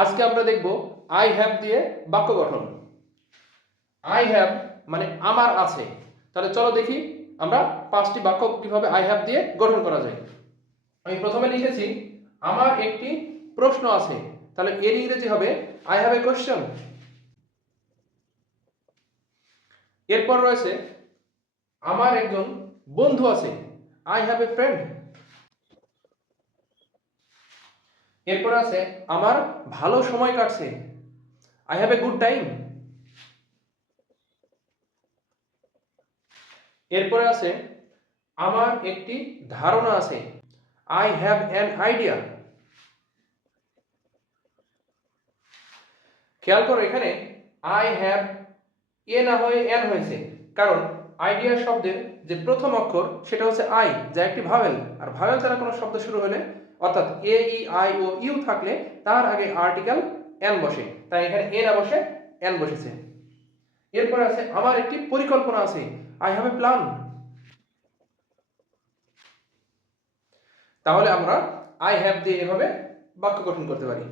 আজকে আমরা দেখব আই হ্যাভ দিয়ে বাক্য গঠন। আই হ্যাভ মানে আমার আছে। তাহলে চলো দেখি আমরা পাঁচটি বাক্য কীভাবে আই হ্যাভ দিয়ে গঠন করা যায়। আমি প্রথমে লিখেছি, আমার একটি প্রশ্ন আছে। তাহলে এর ইংরেজি হবে আই হ্যাভ এ কোশ্চেন এরপর রয়েছে, আমার একজন বন্ধু আছে। আই হ্যাভ এ ফ্রেন্ড এরপর আছে, আমার ভালো সময় কাটছে। I have a good time এরপরে আছে, আমার একটি ধারণা আছে। আই হ্যাভ অ্যান আইডিয়া খেয়াল করো এখানে আই হ্যাভ এ না হয়ে এন হয়েছে। কারণ আইডিয়া শব্দের যে প্রথম অক্ষর, সেটা হচ্ছে আই, যা একটি ভাওয়েল। আর ভাওয়েল দ্বারা কোনো শব্দ শুরু হলে, অর্থাৎ এ ই আই ও ইউ থাকলে, তার আগে আর্টিকেল এন বসে। তাই এখানে এ না বসে এন বসেছে। এরপর আছে, আমার একটি পরিকল্পনা আছে। আই হ্যাভ এ প্ল্যান তাহলে আমরা আই হ্যাভ দিয়ে এভাবে বাক্য গঠন করতে পারি।